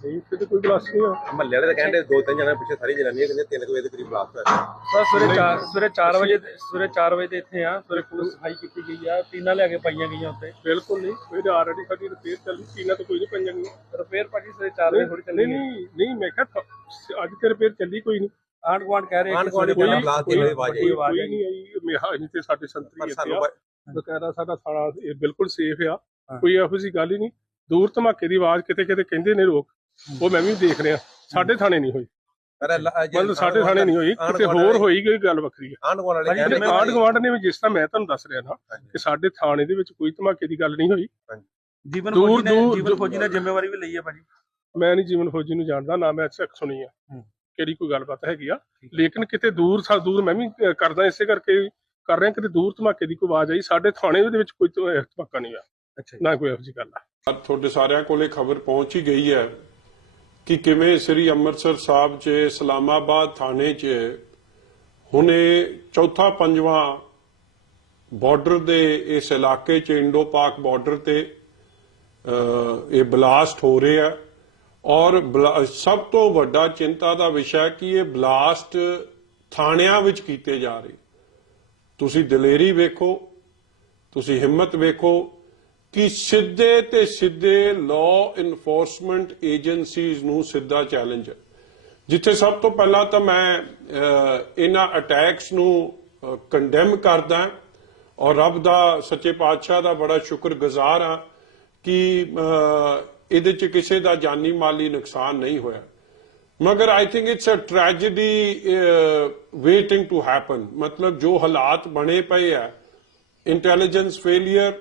ਨਹੀਂ ਕੋਈ ਬਲਾਸਟ ਨਹੀਂ ਆ। ਮਹੱਲੇ ਵਾਲੇ ਤਾਂ ਕਹਿੰਦੇ ਦੋ ਤਿੰਨ ਜਣੇ ਪਿੱਛੇ ਸਾਰੀ ਜਨਾਨੀਆਂ ਕਹਿੰਦੇ ਤਿੰਨ ਕੁ ਵਜੇ ਦੇ ਕਰੀਬ ਬਲਾਸਟ ਹੋਇਆ ਸਰ ਸਵੇਰੇ 4 ਸਵੇਰੇ 4 ਵਜੇ ਤੇ- ਸਵੇਰੇ 4 ਵਜੇ ਤੇ ਇੱਥੇ ਆ ਸਵੇਰੇ ਪੂਰੀ ਸਫ਼ਾਈ ਕੀਤੀ ਗਈ ਆ ਟੀਨਾਂ ਲਿਆ ਕੇ ਪਾਈਆਂ ਗਈਆਂ ਉੱਤੇ ਬਿਲਕੁਲ ਨਹੀਂ ਇਹ ਤਾਂ ਆਲਰੇਡੀ ਸਾਡੀ ਰਿਪੇਅਰ ਚੱਲੀ ਪੀਣਾ ਤਾਂ ਕੋਈ ਨਹੀਂ ਪੰਜਾਂ ਨਹੀਂ ਰਿਪੇਅਰ ਭਾਜੀ ਸਵੇਰੇ 4 ਵਜੇ ਥੋੜੀ ਚੱਲੀ ਨਹੀਂ ਨਹੀਂ ਨਹੀਂ ਮੈਂ ਕਿਹਾ ਥ- ਅੱਜ ਤੇ ਰਿਪੇਅਰ ਚੱਲੀ ਕੋਈ ਨਹੀਂ। ਆਂਡ ਗਵਾਂਡ ਕਹਿ ਰਹੇ ਆ ਆਂਢ ਕਿ ਗੁਆਂਢ ਸਵੇਰੇ ਕੋਈ ਪਹਿਲਾਂ ਬਲਾਸਟ ਕੋਈ ਦੀ ਕੋਈ ਆਵਾਜ਼ ਆਈ। ਆਵਾਜ਼ ਕੋਈ ਆਈ। ਨਹੀਂ ਆਈ ਮੇਹਾ ਤੇ ਸਾਡੇ ਪਰ ਸੰਤਰੀ ਸਾਨੂੰ ਇੱਥੇ ਆ ਬਕਾਇਦਾ ਸਾਡਾ ਥਾਣਾ ਇਹ ਬਿਲਕੁਲ ਸੇਫ ਆ ਕੋਈ ਇਹੋ ਜਿਹੀ ਗੱਲ ਹੀ ਨਹੀਂ। ਦੂਰ ਧਮਾਕੇ ਦੀ ਆਵਾਜ਼ ਕਿਤੇ ਕਿਤੇ ਕਹਿੰਦੇ ਨੇ ਲੋਕ। ਉਹ ਮੈਂ ਵੀ ਦੇਖ ਰਿਹਾ। ਸਾਡੇ ਥਾਣੇ ਨਹੀਂ ਹੋਈ। ਪਰ ਮਤਲਬ ਸਾਡੇ ਥਾਣੇ ਨਹੀਂ ਹੋਈ ਕਿਤੇ ਹੋਰ ਹੋਈ ਕੋਈ ਗੱਲ ਵੱਖਰੀ ਆ। ਆਂਢ ਗੁਆਂਢ ਵਾਲੇ ਕਹਿੰਦੇ ਜਿਹੜੇ ਆਂਢ ਗੁਆਂਢ ਨੇ ਵੀ ਜਿਸ ਤਰ੍ਹਾਂ ਮੈਂ ਤੁਹਾਨੂੰ ਦੱਸ ਰਿਹਾ ਨਾ। ਕਿ ਸਾਡੇ ਥਾਣੇ ਦੇ ਵਿੱਚ ਕੋਈ ਧਮਾਕੇ ਦੀ ਗੱਲ ਨਹੀਂ ਹੋਈ। ਜੀਵਨ ਫੌਜੀ ਨੇ ਦੂਰ- ਜੀਵਨ ਫੌਜੀ ਨੇ ਜ਼ਿੰਮੇਵਾਰੀ ਵੀ ਲਈ ਹੈ ਭਾਜੀ। ਮੈਂ ਨਹੀਂ ਜੀਵਨ ਫੌਜੀ ਨੂੰ ਜਾਣਦਾ ਨਾ ਮੈਂ ਅਕਸਰ ਸੁਣੀ ਆ। ਹੂੰ। ਕਿਹੜੀ ਕੋਈ ਗੱਲਬਾਤ ਹੈਗੀ ਆ। ਲੇਕਿਨ ਕਿਤੇ ਦੂਰ ਸਾ ਦੂਰ ਮੈਂ ਵੀ ਕਰਦਾ ਇਸੇ ਕਰਕੇ ਕਰ ਰਿਹਾ ਕਿਤੇ ਦੂਰ ਧਮਾਕੇ ਦੀ ਕੋਈ ਆਵਾਜ਼ ਆਈ। ਸਾਡੇ ਥਾਣੇ ਦੇ ਵਿੱਚ ਕੋਈ ਧਮਾ- ਧਮਾਕਾ ਨਹੀਂ ਆ ਅੱਛਾ ਨਾ ਕੋਈ ਇਹੋ ਜਿਹੀ ਗੱਲ ਆ। ਤੁਹਾਡੇ ਸਾਰਿਆਂ ਕੋਲੇ ਖਬਰ ਪਹੁੰਚ ਹੀ ਗਈ ਹੈ। ਕਿ ਕਿਵੇਂ ਸ੍ਰੀ ਅੰਮ੍ਰਿਤਸਰ ਸਾਹਿਬ 'ਚ, ਇਸਲਾਮਾਬਾਦ ਥਾਣੇ 'ਚ ਹੁਣੇ ਚੌਥਾ ਪੰਜਵਾਂ ਬਾਰਡਰ ਦੇ ਇਸ ਇਲਾਕੇ 'ਚ, ਇੰਡੋ ਪਾਕ ਬਾਰਡਰ ਤੇ ਇਹ ਬਲਾਸਟ ਹੋ ਰਹੇ ਰਿਹਾ ਔਰ ਬਲਾ- ਸਭ ਤੋਂ ਵੱਡਾ ਚਿੰਤਾ ਦਾ ਵਿਸ਼ਾ ਕਿ ਇਹ ਬਲਾਸਟ ਥਾਣਿਆਂ ਵਿੱਚ ਕੀਤੇ ਜਾ ਰਹੇ। ਤੁਸੀਂ ਦਲੇਰੀ ਵੇਖੋ, ਤੁਸੀਂ ਹਿੰਮਤ ਵੇਖੋ ਕਿ ਸਿੱਧੇ ਤੇ ਸਿੱਧੇ ਲਾਅ ਇਨਫੋਰਸਮੈਂਟ ਏਜੰਸੀਜ਼ ਨੂੰ ਸਿੱਧਾ ਚੈਲੰਜ ਹੈ। ਜਿੱਥੇ ਸਭ ਤੋਂ ਪਹਿਲਾਂ ਤਾਂ ਮੈਂ ਇਹਨਾਂ ਅਟੈਕਸ ਨੂੰ ਕੰਡੈਮ ਕਰਦਾ ਔਰ ਰੱਬ ਦਾ, ਸੱਚੇ ਪਾਤਸ਼ਾਹ ਦਾ ਬੜਾ ਸ਼ੁਕਰਗੁਜ਼ਾਰ ਹਾਂ ਕਿ ਇਹਦੇ ਚ ਕਿਸੇ ਦਾ ਜਾਨੀ ਮਾਲੀ ਨੁਕਸਾਨ ਨਹੀਂ ਹੋਇਆ। ਮਗਰ I think it's a tragedy waiting to happen ਮਤਲਬ ਜੋ ਹਾਲਾਤ ਬਣੇ ਪਏ ਆ ਇੰਟੈਲੀਜੈਂਸ ਫੇਲਿਅਰ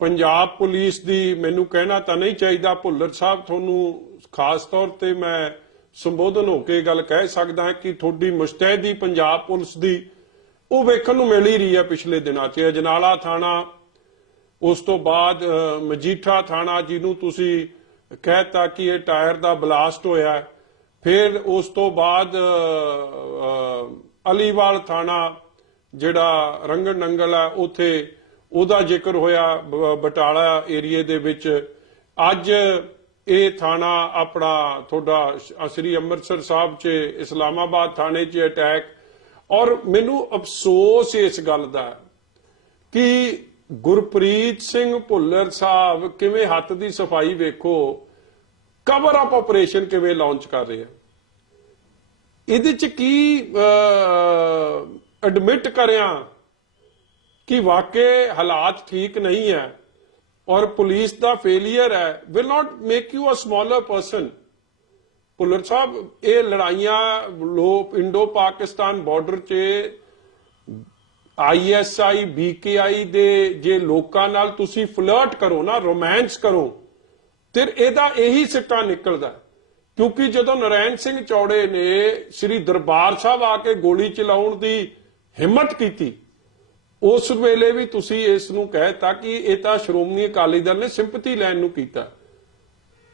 ਪੰਜਾਬ ਪੁਲਿਸ ਦੀ ਮੈਨੂੰ ਕਹਿਣਾ ਤਾਂ ਨਹੀਂ ਚਾਹੀਦਾ। ਭੁੱਲਰ ਸਾਹਿਬ, ਤੁਹਾਨੂੰ ਖਾਸ ਤੌਰ ਤੇ ਮੈਂ ਸੰਬੋਧਨ ਹੋ ਕੇ ਗੱਲ ਕਹਿ ਸਕਦਾ ਕਿ ਤੁਹਾਡੀ ਮੁਸਤੈਦੀ ਪੰਜਾਬ ਪੁਲਿਸ ਦੀ ਉਹ ਵੇਖਣ ਨੂੰ ਮਿਲ ਹੀ ਰਹੀ ਹੈ ਪਿਛਲੇ ਦਿਨਾਂ 'ਚ। ਅਜਨਾਲਾ ਥਾਣਾ, ਉਸ ਤੋਂ ਬਾਅਦ ਮਜੀਠਾ ਥਾਣਾ ਜਿਹਨੂੰ ਤੁਸੀਂ ਕਹਿਤਾ ਕਿ ਇਹ ਟਾਇਰ ਦਾ ਬਲਾਸਟ ਹੋਇਆ ਫਿਰ ਉਸ ਤੋਂ ਬਾਅਦ ਅਲੀਵਾਲ ਥਾਣਾ ਜਿਹੜਾ ਰੰਗਣ ਨੰਗਲ ਹੈ, ਉਥੇ ਉਹਦਾ ਜ਼ਿਕਰ ਹੋਇਆ ਬਟਾਲਾ ਏਰੀਏ ਦੇ ਵਿੱਚ। ਅੱਜ ਇਹ ਥਾਣਾ ਆਪਣਾ ਤੁਹਾਡਾ ਸ੍ਰੀ ਅੰਮ੍ਰਿਤਸਰ ਸਾਹਿਬ 'ਚ, ਇਸਲਾਮਾਬਾਦ ਥਾਣੇ 'ਚ ਅਟੈਕ। ਔਰ ਮੈਨੂੰ ਅਫਸੋਸ ਇਸ ਗੱਲ ਦਾ ਕਿ ਗੁਰਪ੍ਰੀਤ ਸਿੰਘ ਭੁੱਲਰ ਸਾਹਿਬ ਕਿਵੇਂ ਹੱਥ ਦੀ ਸਫ਼ਾਈ ਵੇਖੋ, ਕਵਰ ਅਪ ਆਪਰੇਸ਼ਨ ਕਿਵੇਂ ਲਾਂਚ ਕਰ ਰਹੇ। ਆ ਇਹਦੇ ਚ ਕੀ ਐਡਮਿਟ ਕਰਿਆ ਕਿ ਵਾਕਈ ਹਾਲਾਤ ਠੀਕ ਨਹੀਂ ਹੈ ਔਰ ਪੁਲਿਸ ਦਾ ਫੇਲਿਅਰ ਹੈ will not make you a smaller person Bhullar ਸਾਹਿਬ, ਇਹ ਲੜਾਈਆਂ ਲੋਕ ਇੰਡੋ ਪਾਕਿਸਤਾਨ ਬਾਰਡਰ 'ਚ ਆਈਐਸਆਈ ਬੀਕੇਆਈ ਦੇ ਜੇ ਲੋਕਾਂ ਨਾਲ ਤੁਸੀਂ ਫਲਰਟ ਕਰੋ ਨਾ ਰੋਮਾਂਸ ਕਰੋ, ਫਿਰ ਇਹਦਾ ਇਹੀ ਸਿੱਟਾ ਨਿਕਲਦਾ। ਕਿਉਂਕਿ ਜਦੋਂ ਨਰੈਣ ਸਿੰਘ ਚੌੜੇ ਨੇ ਸ੍ਰੀ ਦਰਬਾਰ ਸਾਹਿਬ ਆ ਕੇ ਗੋਲੀ ਚਲਾਉਣ ਦੀ ਹਿੰਮਤ ਕੀਤੀ ਉਸ ਵੇਲੇ ਵੀ ਤੁਸੀਂ ਇਸ ਨੂੰ ਕਹਿਤਾ ਕਿ ਇਹ ਤਾਂ ਸ਼੍ਰੋਮਣੀ ਅਕਾਲੀ ਦਲ ਨੇ ਸਿੰਪਤੀ ਲੈਣ ਨੂੰ ਕੀਤਾ।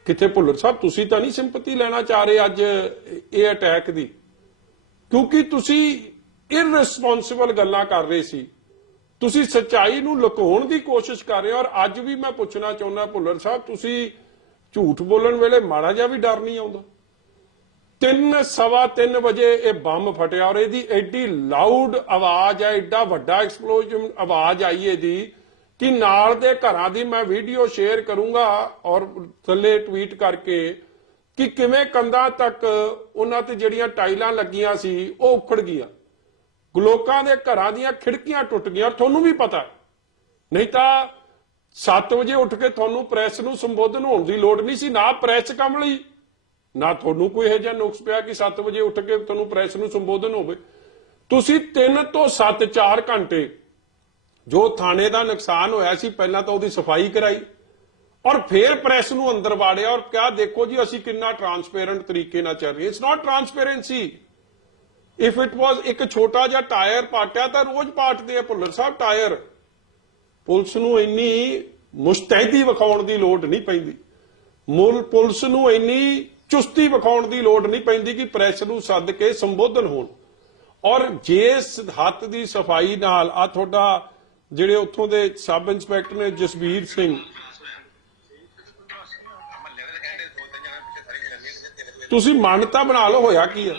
ਕਿੱਥੇ ਭੁੱਲਰ ਸਾਹਿਬ, ਤੁਸੀਂ ਤਾਂ ਨਹੀਂ ਸਿੰਪਤੀ ਲੈਣਾ ਚਾਹ ਰਹੇ ਅੱਜ ਇਹ ਅਟੈਕ ਦੀ। ਕਿਉਂਕਿ ਤੁਸੀਂ ਇਰਰਿਸਪੌਂਸਿਬਲ ਗੱਲਾਂ ਕਰ ਰਹੇ ਸੀ। ਤੁਸੀਂ ਸੱਚਾਈ ਨੂੰ ਲੁਕਾਉਣ ਦੀ ਕੋਸ਼ਿਸ਼ ਕਰ ਰਹੇ ਹੋ ਔਰ ਅੱਜ ਵੀ ਮੈਂ ਪੁੱਛਣਾ ਚਾਹੁੰਦਾ ਭੁੱਲਰ ਸਾਹਿਬ, ਤੁਸੀਂ ਝੂਠ ਬੋਲਣ ਵੇਲੇ ਮਾੜਾ ਜਿਹਾ ਵੀ ਡਰ ਨਹੀਂ ਆਉਂਦਾ? ਤਿੰਨ ਸਵਾ ਤਿੰਨ ਵਜੇ ਇਹ ਬੰਬ ਫਟਿਆ ਔਰ ਇਹਦੀ ਐਡੀ ਲਾਊਡ ਆਵਾਜ਼ ਹੈ, ਐਡਾ ਵੱਡਾ ਐਕਸਪਲੋਜਨ ਆਵਾਜ਼ ਆਈ ਇਹਦੀ ਕਿ ਨਾਲ ਦੇ ਘਰਾਂ ਦੀ ਮੈਂ ਵੀਡੀਓ ਸ਼ੇਅਰ ਕਰੂੰਗਾ ਔਰ ਥੱਲੇ ਟਵੀਟ ਕਰਕੇ ਕਿ ਕਿਵੇਂ ਕੰਧਾਂ ਤੱਕ ਉਹਨਾਂ ਤੇ ਜਿਹੜੀਆਂ ਟਾਈਲਾਂ ਲੱਗੀਆਂ ਸੀ, ਉਹ ਉਖੜ ਗਈਆਂ। ਲੋਕਾਂ ਦੇ ਘਰਾਂ ਦੀਆਂ ਖਿੜਕੀਆਂ ਟੁੱਟ ਗਈਆਂ ਔਰ ਤੁਹਾਨੂੰ ਵੀ ਪਤਾ ਨਹੀਂ ਤਾਂ 7 ਵਜੇ ਉੱਠ ਕੇ ਤੁਹਾਨੂੰ ਪ੍ਰੈਸ ਨੂੰ ਸੰਬੋਧਨ ਹੋਣ ਦੀ ਲੋੜ ਨਹੀਂ ਸੀ, ਨਾ ਪ੍ਰੈਸ ਕੰਮ ਲਈ। ਨਾ ਤੁਹਾਨੂੰ ਕੋਈ ਇਹੋ ਜਿਹਾ ਨੁਕਸ ਪਿਆ ਕਿ 7 ਵਜੇ ਉੱਠ ਕੇ ਤੁਹਾਨੂੰ ਪ੍ਰੈਸ ਨੂੰ ਸੰਬੋਧਨ ਹੋਵੇ। ਤੁਸੀਂ 3 ਤੋਂ 7 4 ਘੰਟੇ ਜੋ ਥਾਣੇ ਦਾ ਨੁਕਸਾਨ ਹੋਇਆ ਸੀ, ਪਹਿਲਾਂ ਤਾਂ ਉਹਦੀ ਸਫ਼ਾਈ ਕਰਾਈ ਔਰ ਫਿਰ ਪ੍ਰੈਸ ਨੂੰ ਅੰਦਰ ਵਾੜਿਆ ਔਰ ਕਿਹਾ, ਦੇਖੋ ਜੀ, ਅਸੀਂ ਕਿੰਨਾ ਟਰਾਂਸਪੇਰੈਂਟ ਤਰੀਕੇ ਨਾਲ ਚੱਲ ਰਹੇ it's not transparency if it was ਇੱਕ ਛੋਟਾ ਜਿਹਾ ਟਾਇਰ ਪਾਟਿਆ ਤਾਂ ਰੋਜ਼ ਪਾਟਦੇ ਆ ਭੁੱਲਰ ਸਾਹਿਬ ਟਾਇਰ। ਪੁਲਿਸ ਨੂੰ ਇੰਨੀ ਮੁਸਤੈਦੀ ਵਿਖਾਉਣ ਦੀ ਲੋੜ ਨਹੀਂ ਪੈਂਦੀ। ਮੁਲ ਪੁਲਿਸ ਨੂੰ ਇੰਨੀ ਚੁਸਤੀ ਵਿਖਾਉਣ ਦੀ ਲੋੜ ਨਹੀਂ ਪੈਂਦੀ ਕਿ ਪ੍ਰੈਸ ਨੂੰ ਸੱਦ ਕੇ ਸੰਬੋਧਨ ਹੋਣ। ਔਰ ਜੇ ਹੱਥ ਦੀ ਸਫ਼ਾਈ ਨਾਲ ਆ ਤੁਹਾਡਾ ਜਿਹੜੇ ਉੱਥੋਂ ਦੇ ਸਬ ਇੰਸਪੈਕਟਰ ਨੇ, ਜਸਵੀਰ ਸਿੰਘ। ਤੁਸੀਂ ਮਾਨਤਾ ਬਣਾ ਲਓ, ਹੋਇਆ ਕੀ ਹੈ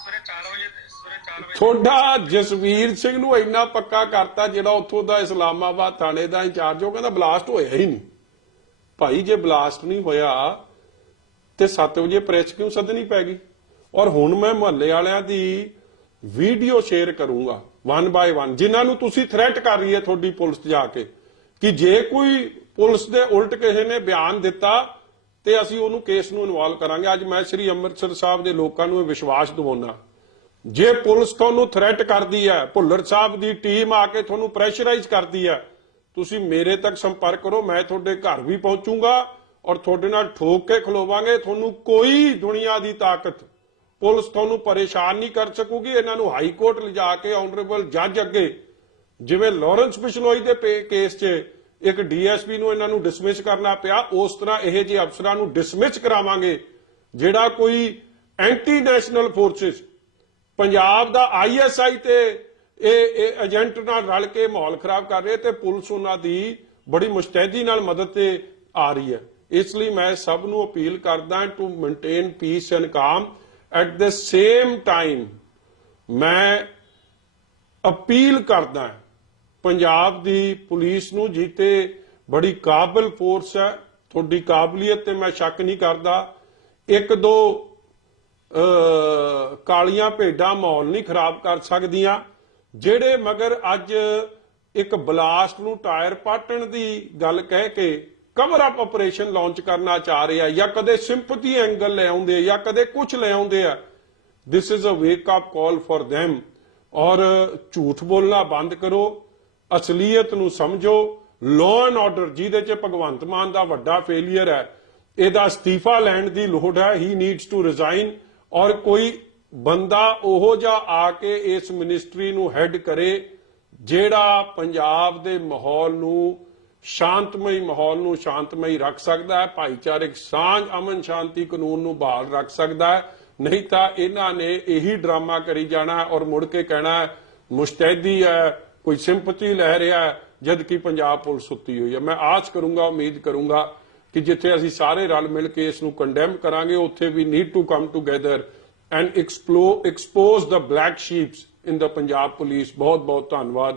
ਮਹੱਲੇ ਵਾਲੇ ਕਹਿੰਦੇ ਦੋ ਤਿੰਨ ਜਣੇ ਪਿੱਛੇ ਸਾਰੀ ਜਨਾਨੀਆਂ ਕਹਿੰਦੇ 3 ਵਜੇ ਦੇ ਕਰੀਬ ਵਾਪਸ ਆ ਸਵੇਰੇ 4 ਵਜੇ ਸਵੇਰੇ 4 ਵਜੇ ਤੁਹਾਡਾ ਜਸਵੀਰ ਸਿੰਘ ਨੂੰ ਇੰਨਾ ਪੱਕਾ ਕਰਤਾ ਜਿਹੜਾ ਉੱਥੋਂ ਦਾ ਇਸਲਾਮਾਬਾਦ ਥਾਣੇ ਦਾ ਇੰਚਾਰਜ, ਉਹ ਕਹਿੰਦਾ ਬਲਾਸਟ ਹੋਇਆ ਹੀ ਨਹੀਂ। ਭਾਈ, ਜੇ ਬਲਾਸਟ ਨਹੀਂ ਹੋਇਆ, ਤੇ 7 ਵਜੇ ਪ੍ਰੈਸ ਕਿਉਂ ਸੱਦਣੀ ਪੈ ਗਈ? ਔਰ ਹੁਣ ਮੈਂ ਮੁਹੱਲੇ ਵਾਲਿਆਂ ਦੀ ਵੀਡੀਓ ਸ਼ੇਅਰ ਕਰੂੰਗਾ ਵਨ ਬਾਏ ਵਨ ਜਿਨ੍ਹਾਂ ਨੂੰ ਤੁਸੀਂ ਥ੍ਰੈਟ ਕਰ ਰਹੀ ਹੈ ਤੁਹਾਡੀ ਪੁਲਿਸ ਜਾ ਕੇ, ਕਿ ਜੇ ਕੋਈ ਪੁਲਿਸ ਦੇ ਉਲਟ ਕਿਸੇ ਨੇ ਬਿਆਨ ਦਿੱਤਾ ਤੇ ਅਸੀਂ ਉਹਨੂੰ ਕੇਸ ਨੂੰ ਇਨਵੋਲਵ ਕਰਾਂਗੇ। ਅੱਜ ਮੈਂ ਸ੍ਰੀ ਅੰਮ੍ਰਿਤਸਰ ਸਾਹਿਬ ਦੇ ਲੋਕਾਂ ਨੂੰ ਇਹ ਵਿਸ਼ਵਾਸ ਦਿਵਾਉਣਾ ਜੇ ਪੁਲਿਸ ਤੁਹਾਨੂੰ ਥ੍ਰੈਟ ਕਰਦੀ ਹੈ, ਭੁੱਲਰ ਸਾਹਿਬ ਦੀ ਟੀਮ ਆ ਕੇ ਤੁਹਾਨੂੰ ਪ੍ਰੈਸ਼ਰਾਈਜ਼ ਕਰਦੀ ਹੈ, ਤੁਸੀਂ ਮੇਰੇ ਤੱਕ ਸੰਪਰਕ ਕਰੋ, ਮੈਂ ਤੁਹਾਡੇ ਘਰ ਵੀ ਪਹੁੰਚੂੰਗਾ ਔਰ ਤੁਹਾਡੇ ਨਾਲ ਠੋਕ ਕੇ ਖਲੋਵਾਂਗੇ। ਤੁਹਾਨੂੰ ਕੋਈ ਦੁਨੀਆ ਦੀ ਤਾਕਤ, ਪੁਲਿਸ ਤੁਹਾਨੂੰ ਪਰੇਸ਼ਾਨ ਨਹੀਂ ਕਰ ਸਕੂਗੀ। ਇਹਨਾਂ ਨੂੰ ਹਾਈ ਕੋਰਟ ਲਿਜਾ ਕੇ ਆਨਰੇਬਲ ਜੱਜ ਅੱਗੇ, ਜਿਵੇਂ ਲਾਰੈਂਸ ਬਿਸ਼ਨੋਈ ਦੇ ਕੇਸ 'ਚ ਇੱਕ ਡੀਐਸਪੀ ਨੂੰ ਇਹਨਾਂ ਨੂੰ ਡਿਸਮਿਸ ਕਰਨਾ ਪਿਆ, ਉਸ ਤਰ੍ਹਾਂ ਇਹ ਜਿਹੇ ਅਫਸਰਾਂ ਨੂੰ ਡਿਸਮਿਸ ਕਰਾਵਾਂਗੇ, ਜਿਹੜਾ ਕੋਈ ਐਂਟੀ ਨੈਸ਼ਨਲ ਫੋਰਸਸ ਪੰਜਾਬ ਦਾ ਆਈਐਸਆਈ ਤੇ ਇਹ ਇਹ ਏਜੰਟ ਨਾਲ ਰਲ ਕੇ ਮਾਹੌਲ ਖਰਾਬ ਕਰ ਰਹੇ ਤੇ ਪੁਲਿਸ ਉਹਨਾਂ ਦੀ ਬੜੀ ਮੁਸਤੈਦੀ ਨਾਲ ਮਦਦ ਤੇ ਆ ਰਹੀ ਹੈ। ਇਸ ਲਈ ਮੈਂ ਸਭ ਨੂੰ ਅਪੀਲ ਕਰਦਾ to maintain peace and calm at the same time ਮੈਂ ਅਪੀਲ ਕਰਦਾ ਪੰਜਾਬ ਦੀ ਪੁਲਿਸ ਨੂੰ ਜੀਤੇ ਬੜੀ ਕਾਬਲ ਫੋਰਸ ਹੈ। ਤੁਹਾਡੀ ਕਾਬਲੀਅਤ ਤੇ ਮੈਂ ਸ਼ੱਕ ਨਹੀਂ ਕਰਦਾ। ਇੱਕ ਦੋ ਕਾਲੀਆਂ ਭੇਡਾਂ ਮਾਹੌਲ ਨਹੀਂ ਖਰਾਬ ਕਰ ਸਕਦੀਆਂ, ਜਿਹੜੇ ਮਗਰ ਅੱਜ ਇੱਕ ਬਲਾਸਟ ਨੂੰ ਟਾਇਰ ਪਾਟਣ ਦੀ ਗੱਲ ਕਹਿ ਕੇ ਕਵਰ ਅਪ ਆਪਰੇਸ਼ਨ ਲਾਂਚ ਕਰਨਾ ਚਾਹ ਰਿਹਾ ਜਾਂ ਕਦੇ ਸਿੰਪਥੀ ਐਂਗਲ ਲੈ ਆਉਂਦੇ ਜਾਂ ਕਦੇ ਕੁਝ ਲੈ ਆਉਂਦੇ ਆ। This is a wake up call for them ਔਰ ਝੂਠ ਬੋਲਣਾ ਬੰਦ ਕਰੋ। ਅਸਲੀਅਤ ਨੂੰ ਸਮਝੋ ਲਾਅ ਐਂਡ ਆਰਡਰ ਜਿਹਦੇ ਚ ਭਗਵੰਤ ਮਾਨ ਦਾ ਵੱਡਾ ਫੇਲਿਅਰ ਹੈ, ਇਹਦਾ ਅਸਤੀਫਾ ਲੈਣ ਦੀ ਲੋੜ ਹੈ ਹੀ ਨੀਡਸ ਟੂ ਰਿਜ਼ਾਈਨ ਔਰ ਕੋਈ ਬੰਦਾ ਉਹੋ ਜਿਹਾ ਆ ਕੇ ਇਸ ਮਿਨਿਸਟਰੀ ਨੂੰ ਹੈਡ ਕਰੇ, ਜਿਹੜਾ ਪੰਜਾਬ ਦੇ ਮਾਹੌਲ ਨੂੰ ਸ਼ਾਂਤਮਈ ਮਾਹੌਲ ਨੂੰ ਸ਼ਾਂਤਮਈ ਰੱਖ ਸਕਦਾ ਹੈ, ਭਾਈਚਾਰਕ ਸਾਂਝ, ਅਮਨ ਸ਼ਾਂਤੀ ਕਾਨੂੰਨ ਨੂੰ ਬਹਾਲ ਰੱਖ ਸਕਦਾ ਹੈ, ਨਹੀਂ ਤਾਂ ਇਹਨਾਂ ਨੇ ਇਹੀ ਡਰਾਮਾ ਕਰੀ ਜਾਣਾ ਔਰ ਮੁੜ ਕੇ ਕਹਿਣਾ ਮੁਸ਼ਤੈਦੀ ਹੈ ਕੋਈ ਸਿੰਪਥੀ ਲੈ ਰਿਹਾ ਹੈ, ਜਦ ਕਿ ਪੰਜਾਬ ਪੁਲਿਸ ਸੁੱਤੀ ਹੋਈ ਹੈ। ਮੈਂ ਆਸ ਕਰੂੰਗਾ ਉਮੀਦ ਕਰੂੰਗਾ ਕਿ ਜਿੱਥੇ ਅਸੀਂ ਸਾਰੇ ਰਲ ਮਿਲ ਕੇ ਇਸ ਨੂੰ ਕੰਡੈਮ ਕਰਾਂਗੇ ਉੱਥੇ we need to come together and expose the black sheeps in the Punjab police ਬਹੁਤ ਬਹੁਤ ਧੰਨਵਾਦ।